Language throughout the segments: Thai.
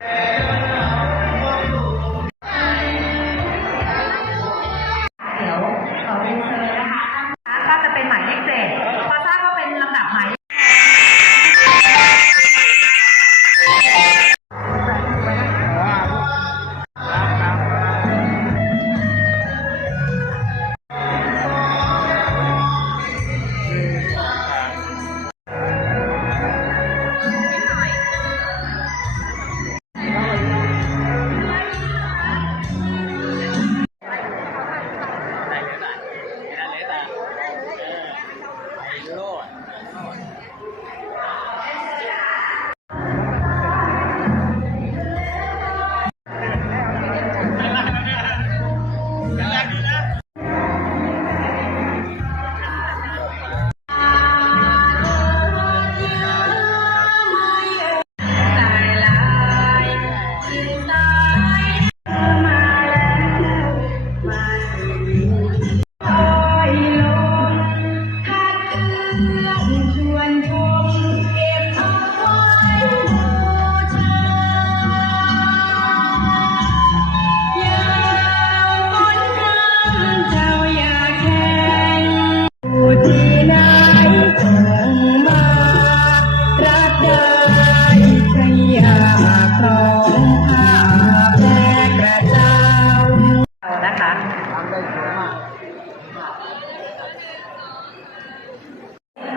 เต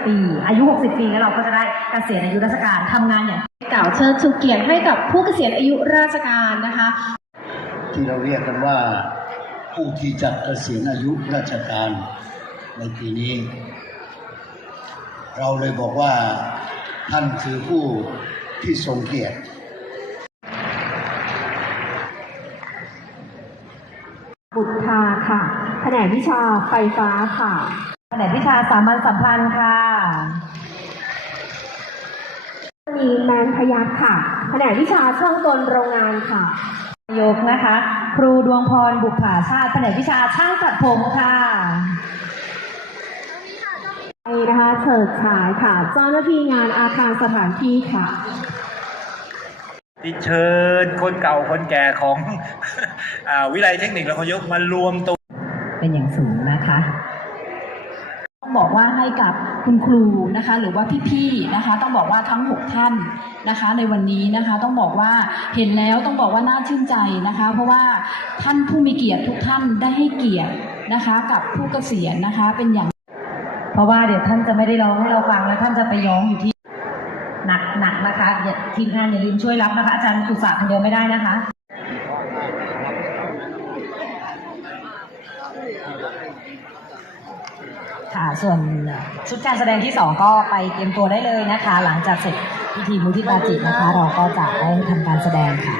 ปี อายุ 60 ปีแล้วเราก็จะได้เกษียณอายุราชการทำงานอย่าง กล่าวเชิญชูเกียรติให้กับผู้เกษียณอายุราชการนะคะ ที่เราเรียกกันว่าผู้ที่จะเกษียณอายุราชการในปีนี้ เราเลยบอกว่าท่านคือผู้ที่ทรงเกียรติ บุตราค่ะ แผนกวิชาไฟฟ้าค่ะ แผนกวิชาสามัญสัมพันธ์ค่ะ มีแมนพยัคฆ์ค่ะ แผนกวิชาช่างกลโรงงานค่ะนายกนะคะ ครูดวงพรบุปผาชาติแผนกวิชาช่างตัดผมค่ะไอนะคะเฉิดฉายค่ะ เจ้าหน้าที่งานอาคารสถานที่ค่ะที่เชิญคนเก่าคนแก่ของอ่าวิไลยเทคนิคนครยกมารวมตัวเป็นอย่างสูงนะคะต้อง บอกว่าให้กับคุณครูนะคะ หรือว่าพี่ๆนะคะ ต้องบอกว่าทั้ง 6 ท่านนะคะ ในวันนี้นะคะต้องบอกว่าเห็นแล้วต้องบอกว่าน่าชื่นใจนะคะ เพราะว่าท่านผู้มีเกียรติทุกท่านได้ให้เกียรตินะคะ กับผู้เกษียณนะคะเป็นอย่าง เพราะว่าเดี๋ยวท่านจะไม่ได้ร้องให้เราฟังแล้วท่านจะไปย้องอยู่ที่หนักหนักนะคะอย่าทีมงานอย่าลืมช่วยรับนะคะ อาจารย์อุตสาห์คนเดียวไม่ได้นะคะ ค่ะ ส่วนชุดการแสดงที่สองก็ไปเตรียมตัวได้เลยนะคะ หลังจากเสร็จพิธีมุทิตาจิตนะคะ เราก็จะได้ทำการแสดงค่ะ